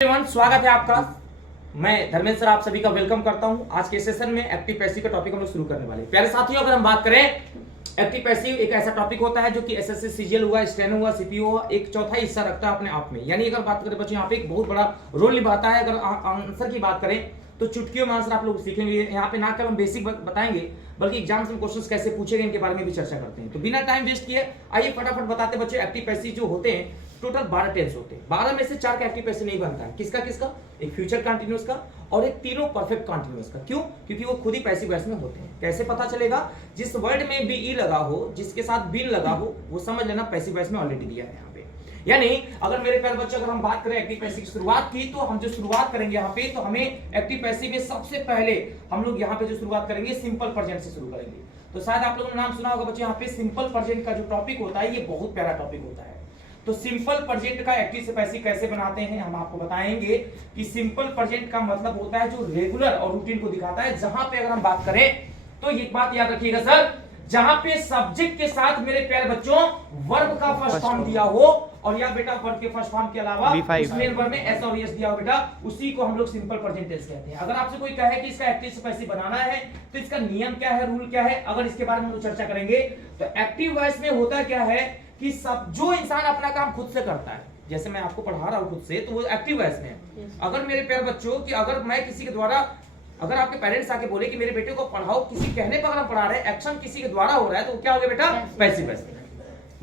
Everyone, स्वागत है आपका। मैं धर्मेंद्र सर आप सभी का वेलकम करता हूं। आज के सेशन में एक्टिव पैसिव का टॉपिक हम लोग शुरू करने वाले हैं। प्यारे साथियों, अगर हम बात करें, एक्टिव पैसिव एक ऐसा टॉपिक होता है जो कि एसएससी सीजीएल हुआ, स्टेनो हुआ, सीपीओ हुआ, एक चौथा हिस्सा रखता है अपने आप में। यानी अगर बात करें बच्चों, यहाँ पे एक बहुत बड़ा रोल निभाता है। अगर आंसर की बात करें तो चुटकियों में आंसर आप लोग सीखेंगे। यहाँ पे ना केवल हम बेसिक बताएंगे बल्कि एग्जाम्स में क्वेश्चंस कैसे पूछे गए इनके बारे में भी चर्चा करते हैं। तो बिना टाइम वेस्ट किए आइए फटाफट बताते बच्चे। एक्टिव पैसिव जो होते हैं टोटल 12 टेंस होते हैं। 12 में से 4 का एक्टिव पैसिव नहीं बनता है। किसका किसका? एक फ्यूचर कंटीन्यूअस का और एक तीनों परफेक्ट कंटीन्यूअस का। क्यों? क्योंकि वो खुद ही पैसिव वॉइस में होते हैं। कैसे पता चलेगा? जिस वर्ड में भी ई लगा हो, जिसके साथ बीन लगा हो, वो समझ लेना पैसिव वॉइस में ऑलरेडी दिया है यहाँ पे। यानी अगर मेरे प्यारे बच्चों, अगर हम बात करें एक्टिव पैसिव की शुरुआत की, तो हम जो शुरुआत करेंगे यहाँ पे, तो हमें एक्टिव पैसिव में सबसे पहले हम लोग यहाँ पे जो शुरुआत करेंगे सिंपल प्रेजेंट से शुरू करेंगे। तो शायद आप लोगों ने नाम सुना होगा बच्चे, यहाँ पे सिंपल प्रेजेंट का जो टॉपिक होता है ये बहुत प्यारा टॉपिक होता है। तो सिंपल प्रेजेंट का एक्टिव से पैसिव कैसे बनाते हैं हम आपको बताएंगे कि सिंपल प्रेजेंट का मतलब होता है जो रेगुलर और रूटीन को दिखाता है। जहां पे अगर हम बात करें तो एक बात याद रखिएगा सर, जहां पे सब्जेक्ट के साथ मेरे प्यारे बच्चों वर्ब का फर्स्ट फॉर्म दिया हो, और या बेटा वर्ब के फर्स्ट फॉर्म के अलावा मेन वर्ब में एस और एस दिया हो बेटा, उसी को हम लोग सिंपल प्रेजेंट टेंस कहते हैं। अगर आपसे कोई कहे कि इसका एक्टिव से पैसिव बनाना है तो इसका नियम क्या है, रूल क्या है, अगर इसके बारे में हम लोग चर्चा करेंगे तो एक्टिव वॉइस में होता क्या है कि सब जो इंसान अपना काम खुद से करता है, जैसे मैं आपको पढ़ा रहा हूं खुद से, तो वो एक्टिव वॉइस में है। अगर मेरे प्यारे बच्चों कि अगर मैं किसी के द्वारा, अगर आपके पेरेंट्स आके बोले कि मेरे बेटे को पढ़ाओ, किसी कहने पर अगर हम पढ़ा रहे हैं, एक्शन किसी के द्वारा हो रहा है, तो क्या हो गया बेटा? Passive voice.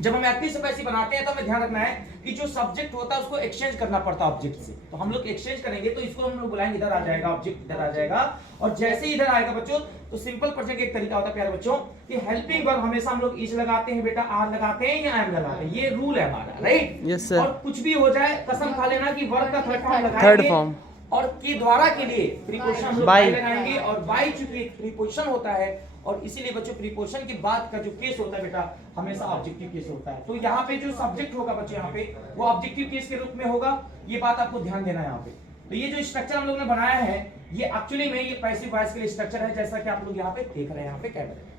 जब हम एक्टिव से पैसिव बनाते हैं तो हमें ध्यान रखना है कि जो सब्जेक्ट होता है उसको एक्सचेंज करना पड़ता है ऑब्जेक्ट से। तो हम लोग एक्सचेंज करेंगे तो इसको हम लोग बुलाएंगे, इधर आ जाएगा ऑब्जेक्ट, इधर आ जाएगा, और जैसे ही इधर आएगा बच्चों तो सिंपल प्रेजेंट का एक तरीका होता है प्यारे बच्चों कि हेल्पिंग वर्ब हमेशा हम लोग इज लगाते हैं बेटा, आर लगाते हैं या एम लगाते हैं, ये रूल है हमारा, राइट? Yes sir. और कुछ भी हो जाए कसम खा लेना कि वर्ब का थर्ड फॉर्म लगाएंगे, थर्ड फॉर्म और के द्वारा के लिए प्रीपोजिशन हम लोग बाय लगाएंगे, और बाय चूंकि एक प्रीपोजिशन होता है और इसीलिए बच्चों प्रीपोजिशन के बाद का जो केस होता है बेटा हमेशा ऑब्जेक्टिव केस होता है। तो यहाँ पे जो सब्जेक्ट होगा बच्चे यहाँ पे वो ऑब्जेक्टिव केस के रूप में होगा। ये बात आपको ध्यान देना है यहाँ पे। तो ये जो स्ट्रक्चर हम लोग ने बनाया है ये एक्चुअली में ये पैसिव वॉइस के लिए स्ट्रक्चर है, जैसा कि आप लोग यहाँ पे देख रहे हैं यहाँ पे कैमरे में।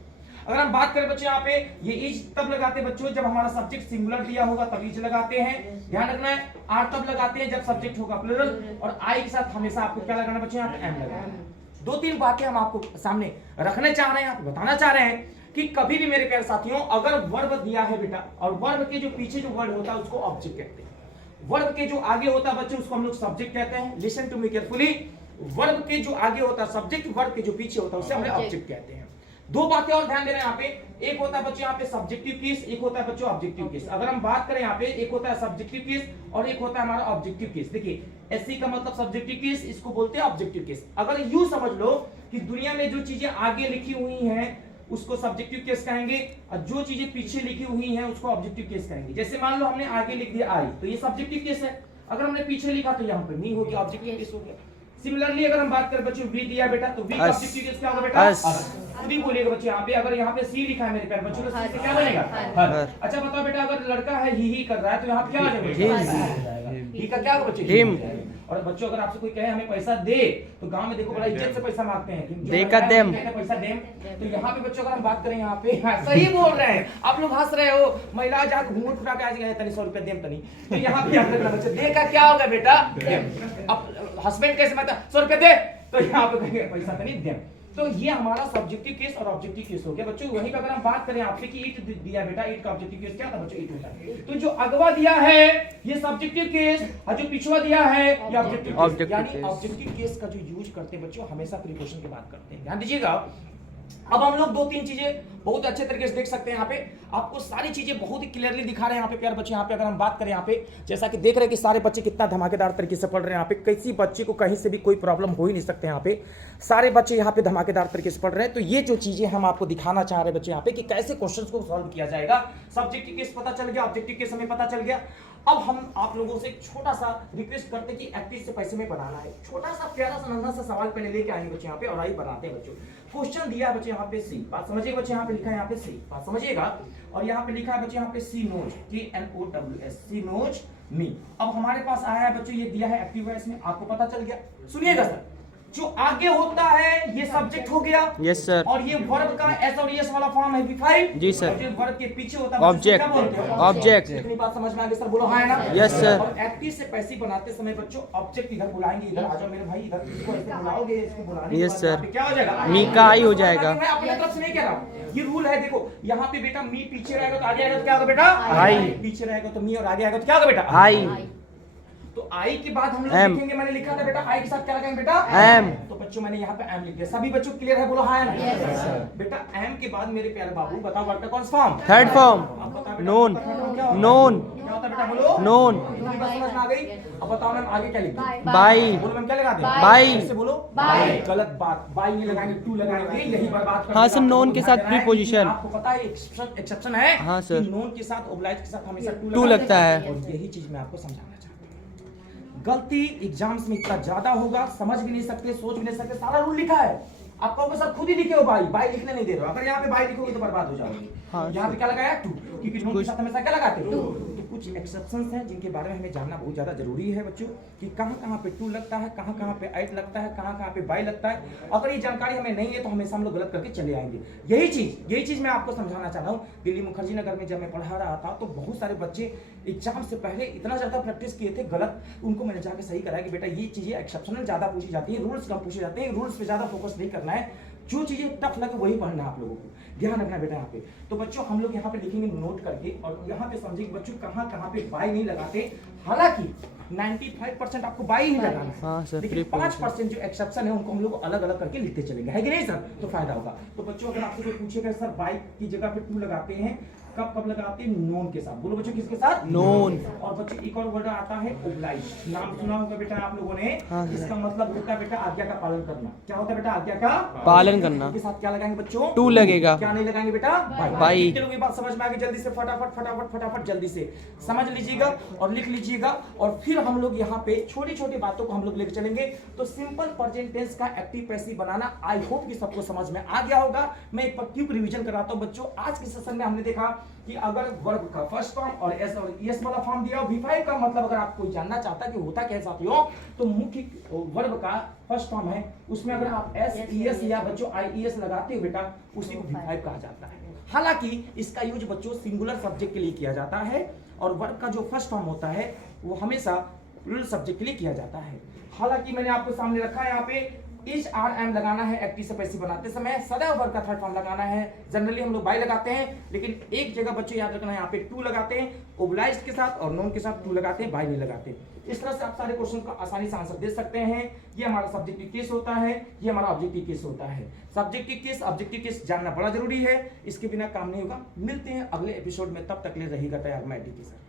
अगर हम बात करें बच्चों यहाँ पे, ये इज तब लगाते हैं बच्चों जब हमारा सब्जेक्ट सिंगुलर दिया होगा तब इज लगाते हैं। ध्यान रखना है, आर तब लगाते हैं जब सब्जेक्ट होगा प्लुरल, और आई के साथ हमेशा आपको क्या लगाना बच्चों यहाँ पे? एम लगाना। दो तीन बातें हम आपको सामने रखने चाह रहे हैं, आपको बताना चाह रहे हैं कि कभी भी मेरे प्यारे साथियों अगर वर्ब दिया है बेटा और वर्ब के जो पीछे जो वर्ड होता है उसको ऑब्जेक्ट कहते हैं, वर्ब के जो आगे होता है बच्चों उसको हम लोग सब्जेक्ट कहते हैं। Listen to me carefully, verb के जो आगे होता है सब्जेक्ट, वर्ब के जो पीछे होता है उसे हम ऑब्जेक्ट कहते हैं। दो बातें और ध्यान देना यहाँ पे, एक होता है बच्चों यहाँ पे सब्जेक्टिव केस, एक होता है बच्चों ऑब्जेक्टिव केस। अगर हम बात करें यहाँ पे, एक होता है सब्जेक्टिव केस और एक होता है हमारा ऑब्जेक्टिव केस। देखिए एससी का मतलब सब्जेक्टिव केस, इसको बोलते हैं ऑब्जेक्टिव केस। अगर यूं समझ लो कि दुनिया में जो चीजें आगे लिखी हुई हैं उसको सब्जेक्टिव केस कहेंगे, और जो चीजें पीछे लिखी हुई हैं उसको ऑब्जेक्टिव केस कहेंगे। जैसे मान लो हमने आगे लिख दिया आई, तो ये सब्जेक्टिव केस है। अगर हमने पीछे लिखा तो यहाँ पे मी हो गया, ऑब्जेक्टिव केस हो गया। सिमिलरली अगर हम बात करें बच्चों वी दिया बेटा, तो वी का ऑब्जेक्टिव केस क्या होगा बेटा? खुद ही बोलिएगा बच्चे यहाँ पे। अगर यहाँ पे सी लिखा है मेरे प्यारे बच्चों, तो सी से क्या बनेगा? हर। अच्छा बताओ बेटा, अगर लड़का है ही कर रहा है तो यहाँ पे क्या आ जाएगा? ही का क्या होगा बच्चे? हिम। और बच्चों अगर आपसे कोई कहे हमें पैसा दे, तो गांव में देखो बड़ा इज्जत से पैसा मांगते हैं, देका देम, पैसा देम। तो यहाँ पे बच्चों अगर हम बात करें यहाँ पे सही बोल रहे हैं आप लोग, हंस रहे हो, महिला जाकर घूंघट उठा के आज गए तनी 100 रुपया देम तनी, तो यहाँ पे याद रखना बच्चे, दे का क्या होगा बेटा? देम। अब हस्बैंड कैसे मांगता 100 रुपया दे, तो यहाँ पे कहेंगे पैसा तनी देम। तो ये हमारा सब्जेक्टिव केस और ऑब्जेक्टिव केस हो गया बच्चों। वहीं पर अगर हम बात करें आपसे कि ईट दिया बेटा, ईट का ऑब्जेक्टिव केस क्या था बच्चों? ईट होता है। तो जो अगवा दिया है ये सब्जेक्टिव केस, और जो पिछवा दिया है ये ऑब्जेक्टिव केस। यानी ऑब्जेक्टिव केस का जो यूज करते हैं बच्चों हमेशा प्रीपोजिशन की बात करते हैं। ध्यान दीजिएगा। अब हम लोग दो तीन चीजें बहुत अच्छे तरीके से देख सकते हैं। यहाँ पे आपको सारी चीजें बहुत ही क्लियरली दिखा रहे हैं यहाँ पे प्यारे बच्चे। यहाँ पे अगर हम बात करें यहाँ पे, जैसा कि देख रहे हैं कि सारे बच्चे कितना धमाकेदार तरीके से पढ़ रहे हैं। यहाँ पे किसी बच्चे को कहीं से भी कोई प्रॉब्लम हो ही नहीं सकते। यहाँ पे सारे बच्चे यहाँ पे धमाकेदार तरीके से पढ़ रहे हैं। तो ये जो चीजें हम आपको दिखाना चाह रहे हैं बच्चे यहाँ पे कि कैसे क्वेश्चन को सॉल्व किया जाएगा। सब्जेक्टिव केस पता चल गया, ऑब्जेक्टिव केस हमें पता चल गया। अब हम आप लोगों से छोटा सा रिक्वेस्ट करते हैं कि एक्टिव से पैसे में बनाना है। छोटा सा प्यारा सा नन्हा सा सवाल पहले लेके आएंगे बच्चे यहाँ पे, और आई बनाते हैं बच्चों। क्वेश्चन दिया है बच्चे यहाँ पे सी, बात समझिएगा बच्चे, यहाँ पे लिखा है यहाँ पे सी, बात समझिएगा, और यहाँ पे लिखा है बच्चे यहाँ पे सी नोज, KNOWS, सी नोज मी। अब हमारे पास आया है बच्चे, ये दिया है एक्टिव वॉइस में, आपको पता चल गया। सुनिएगा सर, जो आगे होता है ये सब्जेक्ट हो गया। Yes sir. और ये वर्ब का एस और एस वाला फॉर्म है V5। जी सर। जो वर्ब के पीछे होता है ऑब्जेक्ट। ऑब्जेक्ट। इतनी बात समझ में आ गई सर? बोलो हाँ है ना? Yes sir. और एक्टिव से पैसिव बनाते समय बच्चों ऑब्जेक्ट इधर बुलाएंगे, इधर आ जाओ मेरे भाई, इधर इसको ऐसे बुलाओगे, इसको बुलाने के यस बाद सर। यहाँ पे क्या हो जाएगा? मी का आई हो जाएगा। मैं अपने तरफ से नहीं कह रहा हूँ, ये रूल है। देखो यहाँ पे बेटा मी पीछे रहेगा तो आगे आएगा तो क्या होगा बेटा? आई। पीछे रहेगा तो मी और आगे आएगा तो क्या होगा बेटा? आई। तो आई के बाद हम लोग एम। लिखेंगे, मैंने लिखा था बेटा आई के साथ क्या लगाएंगे बेटा? एम। तो बच्चों मैंने यहाँ पे एम लिख दिया। सभी बच्चों क्लियर है? बोलो हाँ है ना? बेटा एम के बाद मेरे प्यारे बाबू बताओ वर्ड का कौन सा फॉर्म? Third form. अब बताओ बेटा, नोन। क्या होता है? नोन। क्या होता है बेटा? बोलो नोन। इतनी बात समझ में आ गई? अब बताओ मैम आगे क्या लिखेंगे? बाई। बोलो मैम क्या लगा दें? बाई। फिर से बोलो बाई। गलत बात, बाई नहीं लगाएंगे, टू लगाएंगे, यही बर्बाद कर हाँ देगा। सर, नोन के साथ आपको ध्यान preposition। देना है, आपको पता है एक्सेप्शन है। हाँ सर। कि नोन के साथ ओब्लाइज के साथ हमेशा टू लगता है। और यही चीज मैं आपको समझाना चाहता हूँ। गलती एग्जाम्स में इतना ज्यादा होगा, समझ भी नहीं सकते, सोच भी नहीं सकते, सारा रूल लिखा है। आप कहोगे सर खुद ही लिखे हो बाई, बाई लिखने नहीं दे रहे हो। अगर यहाँ पे बाई लिखोगे तो बर्बाद हो जाओगे। हाँ, यहाँ पे क्या लगाया? टू, क्योंकि नोन के कुछ- साथ हमेशा क्या लगाते हैं? तो कुछ एक्सेप्शंस हैं जिनके बारे में हमें जानना बहुत ज्यादा जरूरी है बच्चों, कि कहाँ कहाँ पे टू लगता है, कहाँ कहाँ पे एट लगता है, कहाँ कहाँ पे बाई लगता है। अगर ये जानकारी हमें नहीं है तो हमेशा हम लोग गलत करके चले आएंगे। यही चीज मैं आपको समझाना चाह रहा हूँ। दिल्ली मुखर्जी नगर में जब मैं पढ़ा रहा था तो बहुत सारे बच्चे एग्जाम से पहले इतना ज्यादा प्रैक्टिस किए थे गलत, उनको मैंने जाके सही कराया कि बेटा ये चीजें एक्सेप्शनल ज्यादा पूछी जाती है, रूल्स कम पूछे जाते हैं, रूल्स पे ज्यादा फोकस नहीं करना है, जो चीजें टफ लगे वही पढ़ना है आप लोगों को, ध्यान रखना बेटा यहाँ पे। तो बच्चों हम लोग यहाँ पे लिखेंगे नोट करके, और यहाँ पे समझिए बच्चों कहाँ कहाँ पे बाई नहीं लगाते। हालांकि 95% आपको बाई ही लगाना है, हाँ सर, लेकिन 5% जो एक्सेप्शन है उनको हम लोग अलग अलग करके लिखते चलेंगे, है कि नहीं सर? तो फायदा होगा। तो बच्चों अगर आपसे कोई पूछेगा सर बाई की जगह पे टू लगाते हैं, कब कब लगाते हैं? नोन के साथ। बोलो बच्चों किसके साथ? नोन। और बच्चों एक और वर्ड आता है ओब्लाइज, नाम सुना होगा बेटा आप लोगों ने। हाँ सर। इसका मतलब होता है बेटा आज्ञा का पालन करना। क्या होता है बेटा? आज्ञा का पालन करना। के साथ क्या लगाएंगे बच्चों? टू लगेगा। क्या नहीं लगाएंगे बेटा? बाई। कितने लोगों की बात समझ में आ गई? जल्दी से फटाफट फटाफट फटाफट जल्दी से समझ लीजिएगा और लिख लीजिएगा, और फिर हम लोग यहाँ पे छोटी छोटी बातों को हम लोग लेकर चलेंगे। तो सिंपल प्रेजेंट टेंस का active passive banana I hope कि सबको समझ में आ गया होगा। मैं एक क्विक रिवीजन कराता हूँ बच्चों। आज के सेशन में हमने देखा कि अगर वर्ब का फर्स्ट फॉर्म और एस और ईएस वाला फॉर्म दिया हो, V5 का मतलब अगर आप कोई जानना चाहता है कि होता क्या है साथियों, तो मुख्य वर्ब का फर्स्ट फॉर्म है, उसमें अगर आप एस ईएस या बच्चों IES लगाते हो बेटा, उसी को V5 कहा जाता है। हालांकि इसका यूज बच्चों सिंगुलर सब्जेक्ट के लिए किया जाता है, और वर्ब का जो फर्स्ट फॉर्म होता है वो हमेशा प्लूरल सब्जेक्ट के लिए किया जाता है। हालांकि मैंने आपको सामने रखा है यहाँ पे इज आर एम लगाना है एक्टिव से पैसिव बनाते समय, सदैव वर्ब का थर्ड फॉर्म लगाना है। जनरली हम लोग बाई लगाते हैं, लेकिन एक जगह बच्चों याद रखना है, यहाँ पे टू लगाते हैं ओब्लाइज्ड के साथ, और नोन के साथ टू लगाते हैं, बाई नहीं लगाते। इस तरह से आप सारे क्वेश्चन का आसानी से आंसर दे सकते हैं। ये हमारा सब्जेक्टिव केस होता है, ये हमारा ऑब्जेक्टिव केस होता है। सब्जेक्टिव केस ऑब्जेक्टिव केस जानना बड़ा जरूरी है, इसके बिना काम नहीं होगा। मिलते हैं अगले एपिसोड में, तब तक ले रहिएगा तैयार। मैं डी के सर।